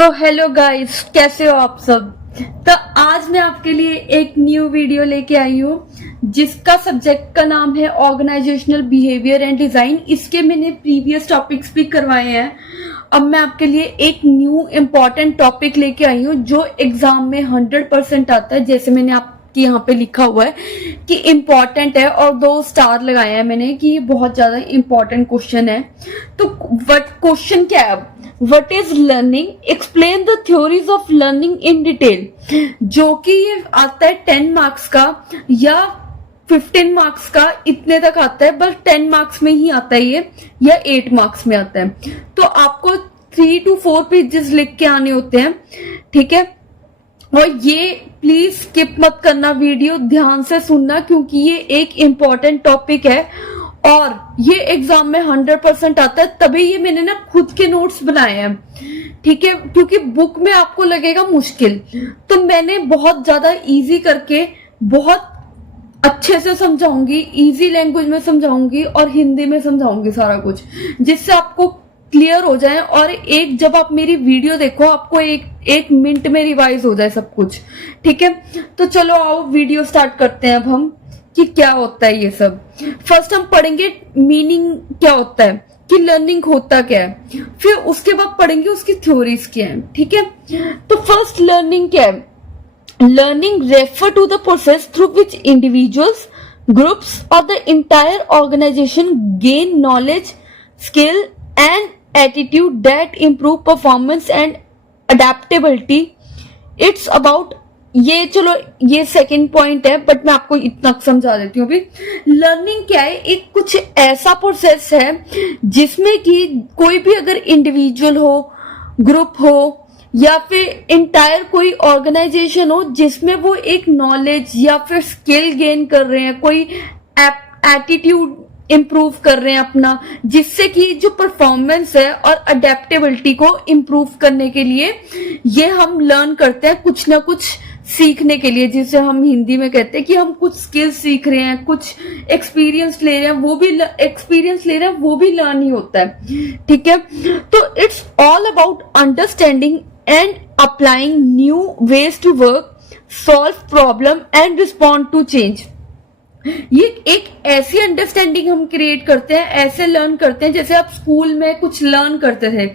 So hello guys, कैसे हो आप सब। तो आज मैं आपके लिए एक न्यू वीडियो लेके आई हूँ जिसका सब्जेक्ट का नाम है ऑर्गेनाइजेशनल बिहेवियर एंड डिजाइन। इसके मैंने प्रीवियस टॉपिक्स भी करवाए हैं। अब मैं आपके लिए एक न्यू इम्पॉर्टेंट टॉपिक लेके आई हूँ जो एग्जाम में 100% आता है। जैसे मैंने आपकी यहाँ पे लिखा हुआ है कि इम्पॉर्टेंट है और 2 स्टार लगाए हैं मैंने कि ये बहुत ज्यादा इम्पॉर्टेंट क्वेश्चन है। तो क्वेश्चन क्या है? What is learning? Explain the theories of learning in detail। जो कि ये आता है 10 मार्क्स का या 15 मार्क्स का, इतने तक आता है। बस 10 मार्क्स में ही आता है ये, या 8 मार्क्स में आता है। तो आपको 3 to 4 पेजेस लिख के आने होते हैं, ठीक है। और ये प्लीज स्किप मत करना, वीडियो ध्यान से सुनना क्योंकि ये एक इम्पॉर्टेंट टॉपिक है और ये एग्जाम में 100% आता है। तभी ये मैंने ना खुद के नोट्स बनाए हैं, ठीक है, क्योंकि बुक में आपको लगेगा मुश्किल, तो मैंने बहुत ज्यादा इजी करके बहुत अच्छे से समझाऊंगी, इजी लैंग्वेज में समझाऊंगी और हिंदी में समझाऊंगी सारा कुछ, जिससे आपको क्लियर हो जाए। और एक जब आप मेरी वीडियो देखो आपको एक मिनट में रिवाइज हो जाए सब कुछ, ठीक है। तो चलो आओ वीडियो स्टार्ट करते हैं अब हम कि क्या होता है ये सब। फर्स्ट हम पढ़ेंगे मीनिंग क्या होता है, कि लर्निंग होता क्या है, फिर उसके बाद पढ़ेंगे उसकी थ्योरीज क्या है, ठीक है। तो फर्स्ट लर्निंग क्या है? Learning refer to the process through which individuals, groups और the entire organisation gain knowledge, skill and attitude that improve performance and adaptability. It's about, ये चलो ये सेकंड पॉइंट है बट मैं आपको इतना समझा देती हूँ अभी। लर्निंग क्या है? एक कुछ ऐसा प्रोसेस है जिसमें कि कोई भी अगर इंडिविजुअल हो, ग्रुप हो या फिर इंटायर कोई ऑर्गेनाइजेशन हो जिसमें वो एक नॉलेज या फिर स्किल गेन कर रहे हैं, कोई एटीट्यूड इम्प्रूव कर रहे हैं अपना, जिससे कि जो परफॉर्मेंस है और अडेप्टेबिलिटी को इम्प्रूव करने के लिए ये हम लर्न करते हैं, कुछ ना कुछ सीखने के लिए, जिसे हम हिंदी में कहते हैं कि हम कुछ स्किल्स सीख रहे हैं, कुछ एक्सपीरियंस ले रहे हैं, वो भी लर्न ही होता है, ठीक है। तो it's all about understanding and applying new ways to work, solve problem and respond to change. ये एक ऐसी अंडरस्टैंडिंग हम क्रिएट करते हैं, ऐसे लर्न करते हैं जैसे आप स्कूल में कुछ लर्न करते थे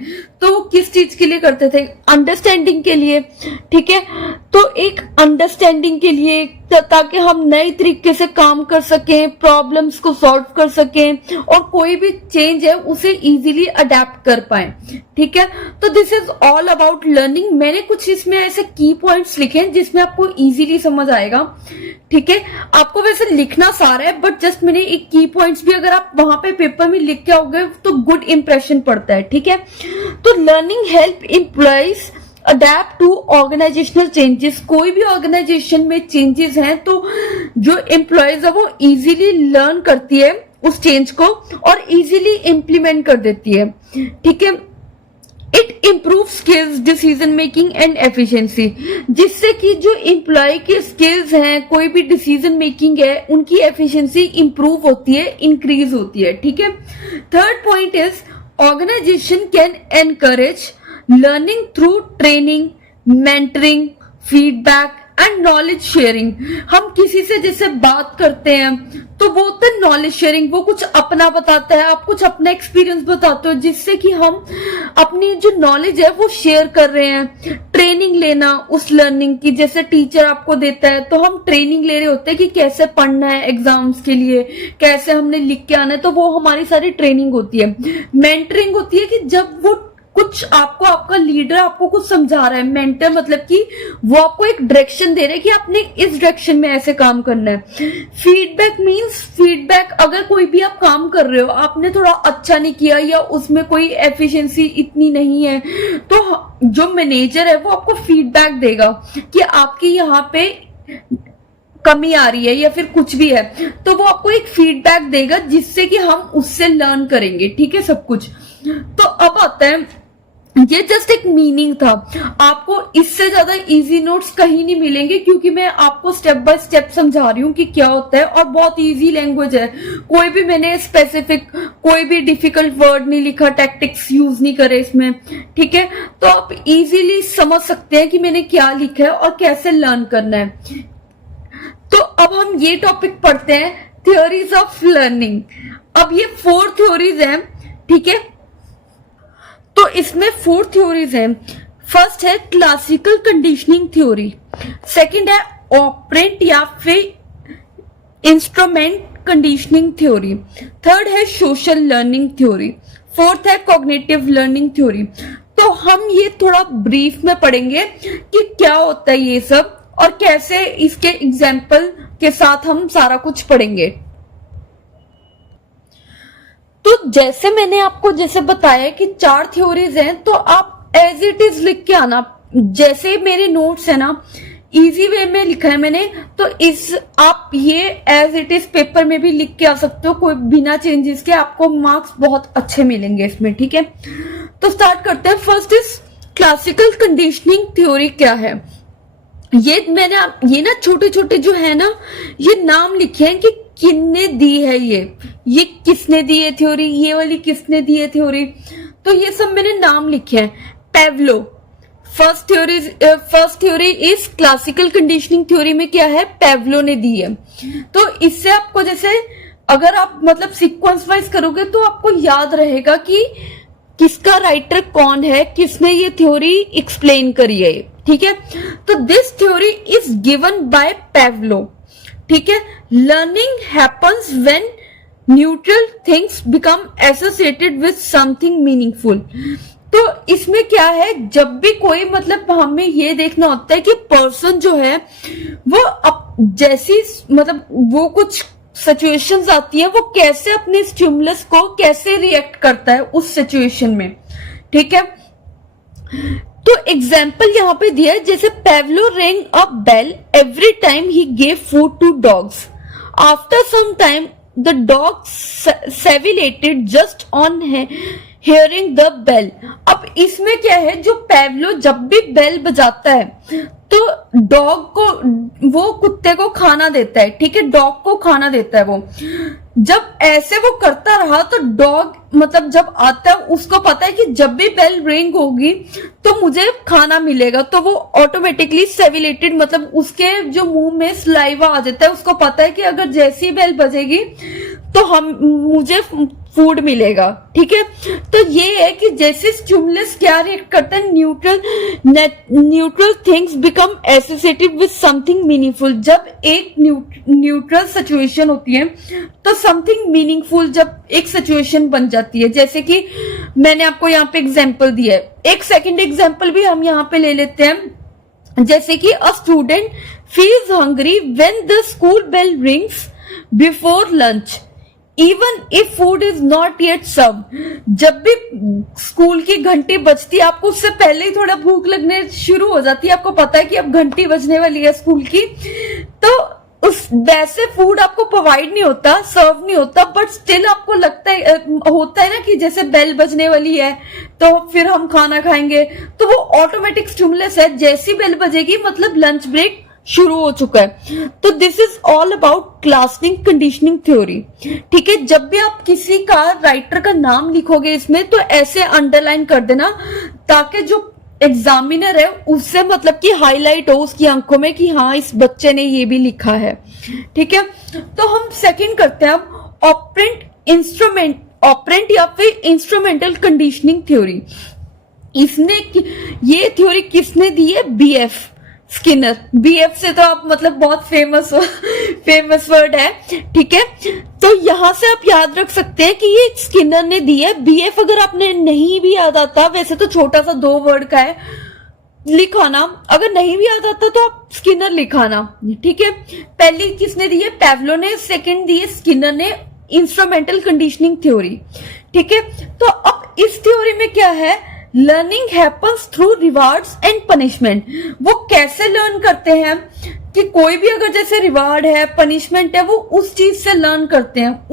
तो किस चीज के लिए करते थे? अंडरस्टैंडिंग के लिए, ठीक है। तो एक अंडरस्टैंडिंग के लिए ताकि हम नए तरीके से काम कर सकें, प्रॉब्लम्स को सॉल्व कर सकें और कोई भी चेंज है उसे इजीली अडेप्ट कर पाए, ठीक है। तो this is all about learning. मैंने कुछ इसमें ऐसे की पॉइंट्स लिखे हैं जिसमें आपको इजीली समझ आएगा, ठीक है। आपको वैसे लिखना सारा है बट जस्ट मैंने एक की पॉइंट्स भी अगर आप वहां पे पेपर में लिख के आओगे तो गुड इंप्रेशन पड़ता है, ठीक है। तो learning help employees adapt to organisational changes. कोई भी ऑर्गेनाइजेशन में चेंजेस हैं तो जो एम्प्लॉयज है वो इजीली लर्न करती है उस चेंज को और इजीली इंप्लीमेंट कर देती है, ठीक है। It improve skills, decision making and efficiency, जिससे कि जो एम्प्लॉय के स्किल्स हैं, कोई भी डिसीजन मेकिंग है, उनकी एफिशिएंसी इंप्रूव होती है, इंक्रीज होती है, ठीक है। Third point is organisation can encourage learning through training, mentoring, feedback and knowledge sharing। हम किसी से जैसे बात करते हैं तो वो होता है नॉलेज शेयरिंग, वो कुछ अपना बताता है, आप कुछ अपना एक्सपीरियंस बताते हो, जिससे कि हम अपनी जो नॉलेज है वो शेयर कर रहे हैं। ट्रेनिंग लेना उस लर्निंग की, जैसे टीचर आपको देता है तो हम ट्रेनिंग ले रहे होते हैं कि कैसे पढ़ना है एग्जाम्स के लिए, कैसे हमने लिख के आना है, तो वो हमारी सारी ट्रेनिंग होती है। मेंटरिंग होती है कि जब वो कुछ आपका लीडर आपको कुछ समझा रहा है, मेंटर मतलब कि वो आपको एक डायरेक्शन दे रहे हैं कि आपने इस डायरेक्शन में ऐसे काम करना है। फीडबैक मींस फीडबैक, अगर कोई भी आप काम कर रहे हो, आपने थोड़ा अच्छा नहीं किया या उसमें कोई एफिशिएंसी इतनी नहीं है, तो जो मैनेजर है वो आपको फीडबैक देगा कि आपकी यहाँ पे कमी आ रही है या फिर कुछ भी है, तो वो आपको एक फीडबैक देगा जिससे कि हम उससे लर्न करेंगे, ठीक है, सब कुछ। तो अब आता है ये जस्ट एक मीनिंग था। आपको इससे ज्यादा इजी नोट्स कहीं नहीं मिलेंगे, क्योंकि मैं आपको स्टेप बाय स्टेप समझा रही हूँ कि क्या होता है, और बहुत इजी लैंग्वेज है। कोई भी मैंने स्पेसिफिक कोई भी डिफिकल्ट वर्ड नहीं लिखा, टैक्टिक्स यूज नहीं करे इसमें, ठीक है। तो आप इजीली समझ सकते हैं कि मैंने क्या लिखा है और कैसे लर्न करना है। तो अब हम ये टॉपिक पढ़ते हैं, थ्योरीज ऑफ लर्निंग। अब ये 4 थ्योरीज हैं, ठीक है। तो इसमें 4 थ्योरीज हैं। फर्स्ट है क्लासिकल कंडीशनिंग थ्योरी, सेकंड है ऑपरेंट या फिर इंस्ट्रूमेंट कंडीशनिंग थ्योरी, थर्ड है सोशल लर्निंग थ्योरी, फोर्थ है कॉग्निटिव लर्निंग थ्योरी। तो हम ये थोड़ा ब्रीफ में पढ़ेंगे कि क्या होता है ये सब, और कैसे इसके एग्जाम्पल के साथ हम सारा कुछ पढ़ेंगे। तो जैसे मैंने आपको जैसे बताया कि 4 थ्योरीज हैं, तो आप एज इट इज लिख के आना। जैसे मेरे नोट्स है ना, इजी वे में लिखा है मैंने, तो आप ये एज इट इज पेपर में भी लिख के आ सकते हो, कोई बिना चेंजेस के। आपको मार्क्स बहुत अच्छे मिलेंगे इसमें, ठीक है। तो स्टार्ट करते हैं। First is classical conditioning theory क्या है। ये ना छोटे छोटे जो है ना, ये नाम लिखे हैं कि किसने दी है, ये किसने दी है थ्योरी, ये वाली किसने दी है थ्योरी। तो ये सब मैंने नाम लिखे हैं। Pavlov first theory is classical conditioning theory में क्या है, पेवलो ने दी है। तो इससे आपको जैसे अगर आप मतलब सीक्वेंस वाइज करोगे तो आपको याद रहेगा कि किसका राइटर कौन है, किसने ये थ्योरी एक्सप्लेन करी है, ठीक है। तो this theory is given by Pavlov, ठीक है। Learning happens when neutral things become associated with something meaningful. तो इसमें क्या है, जब भी कोई मतलब हमें ये देखना होता है कि पर्सन जो है वो जैसी मतलब वो कुछ सिचुएशंस आती है, वो कैसे अपने स्टिमुलस को कैसे रिएक्ट करता है उस सिचुएशन में, ठीक है। तो एग्जाम्पल यहाँ पे दिया है, जैसे पेवलो rang a bell every time he gave food to dogs. After some time, the dog salivated just on hearing the bell. अब इसमें क्या है, जो पेवलो जब भी बेल बजाता है तो डॉग को, वो कुत्ते को खाना देता है, ठीक है। डॉग को खाना देता है वो। जब ऐसे वो करता रहा तो डॉग मतलब जब आता है उसको पता है कि जब भी बेल रिंग होगी तो मुझे खाना मिलेगा, तो वो ऑटोमेटिकली सेविलेटेड मतलब उसके जो मुंह में सलाइवा आ जाता है। उसको पता है कि अगर जैसी बेल बजेगी तो मुझे फूड मिलेगा, ठीक है। तो ये है कि जैसे स्टिमुलस क्या रिएक्ट करता है, neutral things become associated with something meaningful. जब एक न्यूट्रल सिचुएशन होती है तो समथिंग मीनिंगफुल जब एक सिचुएशन बन जाती है, जैसे कि मैंने आपको यहाँ पे एग्जांपल दिया है। एक सेकंड एग्जांपल भी हम यहाँ पे ले लेते हैं, जैसे कि a student feels hungry when the school bell rings before lunch even if food is not yet serve. जब भी स्कूल की घंटी बजती है, आपको उससे पहले ही थोड़ा भूख लगने शुरू हो जाती है, आपको पता है कि अब घंटी बजने वाली है स्कूल की, तो उस वैसे फूड आपको प्रोवाइड नहीं होता, सर्व नहीं होता, बट स्टिल आपको लगता है होता है ना कि जैसे बेल बजने वाली है तो फिर हम खाना खाएंगे। तो वो ऑटोमेटिक स्टिमुलस है, जैसी बेल बजेगी मतलब लंच ब्रेक शुरू हो चुका है। तो this is all about classical conditioning theory, ठीक है। जब भी आप किसी का राइटर का नाम लिखोगे इसमें तो ऐसे अंडरलाइन कर देना, ताकि जो एग्जामिनर है उससे मतलब कि हाईलाइट हो उसकी आंखों में कि हाँ इस बच्चे ने ये भी लिखा है, ठीक है। तो हम सेकंड करते हैं अब ऑपरेंट या फिर इंस्ट्रूमेंटल कंडीशनिंग थ्योरी। ये थ्योरी किसने दी है, बीएफ स्किनर। बीएफ से तो आप मतलब बहुत फेमस वर्ड है, ठीक है। तो यहां से आप याद रख सकते हैं कि ये स्किनर ने दी है। बीएफ अगर आपने नहीं भी याद आता, वैसे तो छोटा सा 2 वर्ड का है, लिखाना। अगर नहीं भी याद आता तो आप स्किनर लिखाना, ठीक है। पहली किसने दी है, पेवलो ने। सेकंड दी है स्किनर ने, इंस्ट्रूमेंटल कंडीशनिंग थ्योरी, ठीक है। तो अब इस थ्योरी में क्या है, learning happens through rewards and punishment. वो कैसे लर्न करते हैं, कि कोई भी अगर जैसे रिवार्ड है, पनिशमेंट है, वो उस चीज से लर्न करते हैं,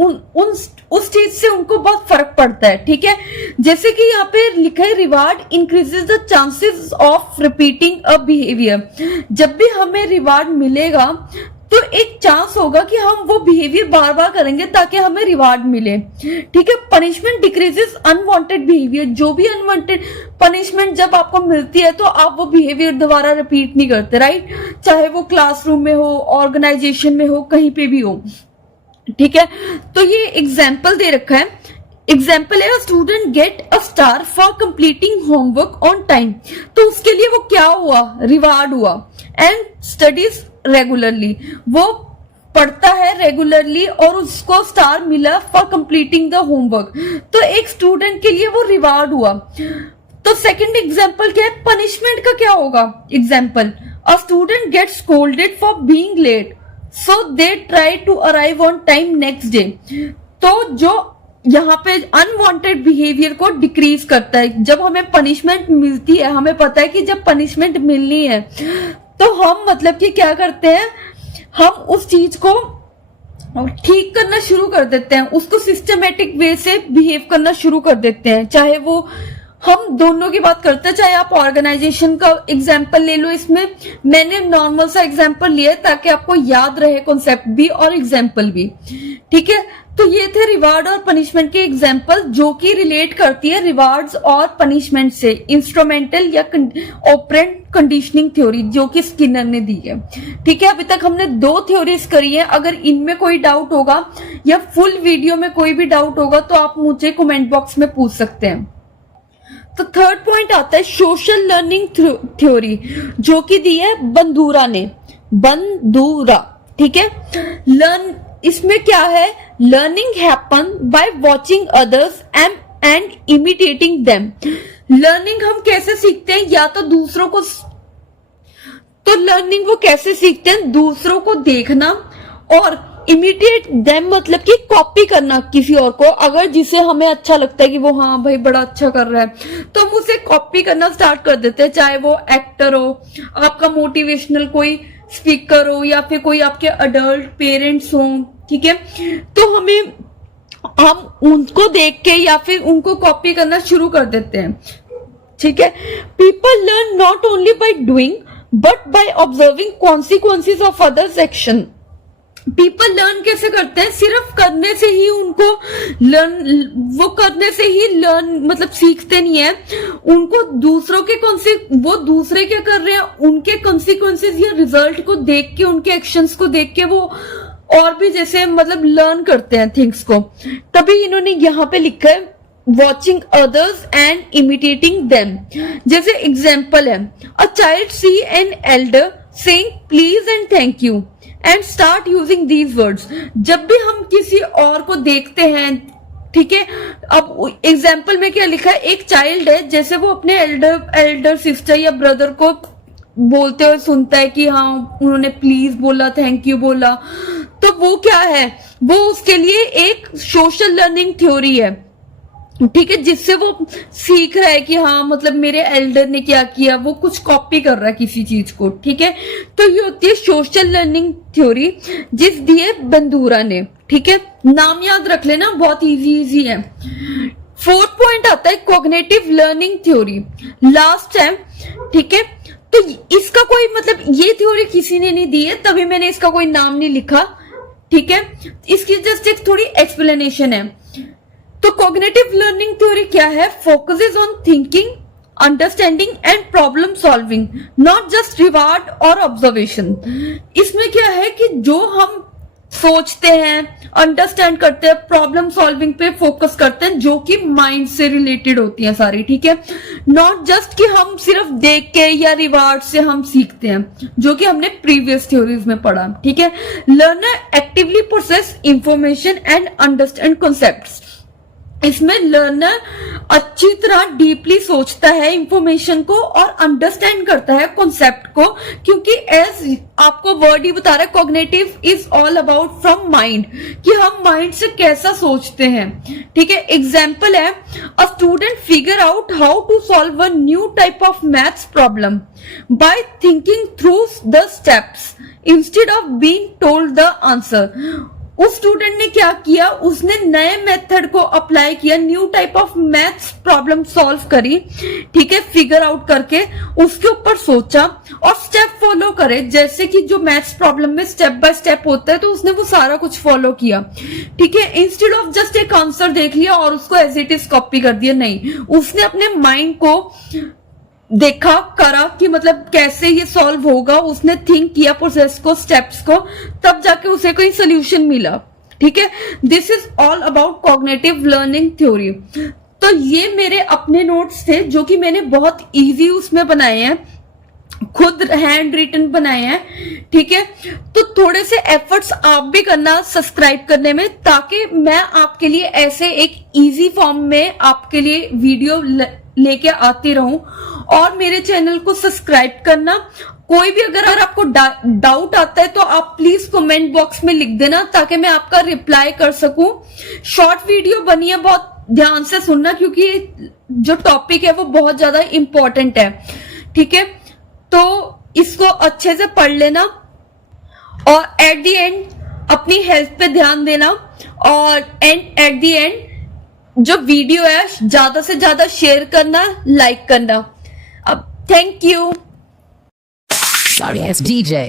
उस चीज से उनको बहुत फर्क पड़ता है, ठीक है। जैसे कि यहाँ पे लिखा है reward increases the chances of repeating a behaviour. जब भी हमें रिवार्ड मिलेगा तो एक चांस होगा कि हम वो बिहेवियर बार बार करेंगे ताकि हमें रिवार्ड मिले, ठीक है। Punishment decreases unwanted behaviour. जो भी अनवांटेड पनिशमेंट जब आपको मिलती है तो आप वो बिहेवियर दोबारा रिपीट नहीं करते, राइट। चाहे वो क्लासरूम में हो, ऑर्गेनाइजेशन में हो, कहीं पे भी हो, ठीक है। तो ये एग्जाम्पल दे रखा है। एग्जाम्पल है student get a star for completing homework on time. तो उसके लिए वो क्या हुआ, रिवार्ड हुआ। एंड स्टडीज रेगुलरली, वो पढ़ता है रेगुलरली और उसको स्टार मिला फॉर कंप्लीटिंग द होमवर्क। तो एक स्टूडेंट के लिए वो रिवार्ड हुआ। तो सेकंड एग्जाम्पल क्या है, पनिशमेंट का क्या होगा। Example a student get scolded for being late so they try to arrive on time next day. तो जो यहाँ पे अनवांटेड बिहेवियर को डिक्रीज करता है। जब हमें पनिशमेंट मिलती है, हमें पता है कि जब पनिशमेंट मिलनी है तो हम मतलब कि क्या करते हैं, हम उस चीज को ठीक करना शुरू कर देते हैं, उसको सिस्टमेटिक वे से बिहेव करना शुरू कर देते हैं। चाहे वो हम दोनों की बात करते हैं, चाहे आप ऑर्गेनाइजेशन का एग्जाम्पल ले लो। इसमें मैंने नॉर्मल सा एग्जाम्पल लिया है ताकि आपको याद रहे कॉन्सेप्ट भी और एग्जाम्पल भी, ठीक है। तो ये थे रिवार्ड और पनिशमेंट के एग्जाम्पल जो कि रिलेट करती है रिवार्ड्स और पनिशमेंट से। इंस्ट्रूमेंटल या ऑपरेंट कंडीशनिंग थ्योरी जो कि स्किनर ने दी है, ठीक है। अभी तक हमने 2 थ्योरीज करी है। अगर इनमें कोई डाउट होगा या फुल वीडियो में कोई भी डाउट होगा तो आप मुझे कमेंट बॉक्स में पूछ सकते हैं। तो थर्ड पॉइंट आता है सोशल लर्निंग थ्योरी जो कि दी है बंदूरा ने, बंदूरा, ठीक है। लर्न, इसमें क्या है, learning happen by watching others and imitating them. Learning हम कैसे सीखते हैं, या तो दूसरों को, तो लर्निंग वो कैसे सीखते हैं, दूसरों को देखना और इमिटेट देम मतलब कि कॉपी करना किसी और को। अगर जिसे हमें अच्छा लगता है कि वो हाँ भाई बड़ा अच्छा कर रहा है तो हम उसे कॉपी करना स्टार्ट कर देते हैं। चाहे वो एक्टर हो, आपका मोटिवेशनल कोई स्पीकर हो, या फिर कोई आपके अडल्ट पेरेंट्स हो, ठीक है। तो हम उनको देख के या फिर उनको कॉपी करना शुरू कर देते हैं, ठीक है। People learn not only by doing but by observing consequences of others action. People learn कैसे करते हैं, सिर्फ करने से ही उनको वो करने से ही लर्न मतलब सीखते नहीं है। उनको दूसरों के वो दूसरे क्या कर रहे हैं उनके कॉन्सिक्वेंसेस या रिजल्ट को देख के, उनके एक्शंस को देख के वो और भी जैसे मतलब लर्न करते हैं थिंग्स को। तभी इन्होंने यहाँ पे लिखा है watching others and imitating them. जैसे एग्जाम्पल है, a child see an elder saying please and thank you and start using these words. जब भी हम किसी और को देखते हैं, ठीक है। अब एग्जाम्पल में क्या लिखा है, एक चाइल्ड है, जैसे वो अपने एल्डर सिस्टर या ब्रदर को बोलते हुए सुनता है कि हाँ उन्होंने प्लीज बोला, थैंक यू बोला, तो वो क्या है, वो उसके लिए एक सोशल लर्निंग थ्योरी है, ठीक है। जिससे वो सीख रहा है कि हाँ मतलब मेरे एल्डर ने क्या किया, वो कुछ कॉपी कर रहा है किसी चीज को, ठीक है। तो ये होती है सोशल लर्निंग थ्योरी जिस दिए बंदूरा ने, ठीक है। नाम याद रख लेना, बहुत इजी है। फोर्थ पॉइंट आता है कॉग्निटिव लर्निंग थ्योरी, लास्ट है, ठीक है। तो इसका कोई मतलब ये थ्योरी किसी ने नहीं दी है, तभी मैंने इसका कोई नाम नहीं लिखा, ठीक है। इसकी जस्ट एक थोड़ी एक्सप्लेनेशन है। तो कॉग्निटिव लर्निंग थ्योरी क्या है, focuses on thinking, understanding and problem solving, not just reward और ऑब्जर्वेशन। इसमें क्या है कि जो हम सोचते हैं, अंडरस्टैंड करते हैं, प्रॉब्लम सॉल्विंग पे फोकस करते हैं जो कि माइंड से रिलेटेड होती है सारी, ठीक है। नॉट जस्ट कि हम सिर्फ देख के या रिवार्ड से हम सीखते हैं जो कि हमने प्रीवियस थ्योरीज में पढ़ा, ठीक है। Learner actively process information and understand concepts. इसमें लर्नर अच्छी तरह डीपली सोचता है इंफॉर्मेशन को और अंडरस्टैंड करता है कॉन्सेप्ट को, क्योंकि एज आपको वर्ड ही बता रहा है, cognitive is all about from mind, कि हम माइंड से कैसा सोचते हैं। ठीक है, एग्जाम्पल है, a student figure out how to solve a new type of maths problem by thinking through the steps instead of being told the answer. उस स्टूडेंट ने क्या किया, उसने नए मेथड को अप्लाई किया, new type of maths problem solve करी, ठीक है, फिगर आउट करके उसके ऊपर सोचा और स्टेप फॉलो करे। जैसे कि जो मैथ्स प्रॉब्लम में स्टेप बाय स्टेप होता है, तो उसने वो सारा कुछ फॉलो किया। ठीक है, इंस्टेड ऑफ जस्ट एक आंसर देख लिया और उसको एज इट इज कॉपी कर दिया, नहीं, उसने अपने माइंड को देखा, करा कि मतलब कैसे ये सॉल्व होगा, उसने थिंक किया प्रोसेस को, स्टेप्स को, तब जाके उसे कोई सोल्यूशन मिला। ठीक है, this is all about cognitive learning theory. तो ये मेरे अपने नोट्स थे जो कि मैंने बहुत इजी उसमें बनाए हैं, खुद हैंड रिटन बनाए हैं। ठीक है, तो थोड़े से एफर्ट्स आप भी करना सब्सक्राइब करने में, ताकि मैं आपके लिए ऐसे एक इजी फॉर्म में आपके लिए वीडियो लेके आती रहूं। और मेरे चैनल को सब्सक्राइब करना। कोई भी अगर आपको डाउट आता है तो आप प्लीज कमेंट बॉक्स में लिख देना, ताकि मैं आपका रिप्लाई कर सकूं। शॉर्ट वीडियो बनी है, बहुत ध्यान से सुनना, क्योंकि जो टॉपिक है वो बहुत ज्यादा इंपॉर्टेंट है। ठीक है, तो इसको अच्छे से पढ़ लेना और एट द एंड अपनी हेल्थ पे ध्यान देना, और एट द एंड जो वीडियो है ज्यादा से ज्यादा शेयर करना, लाइक करना। अब thank you. Sorry, it's DJ.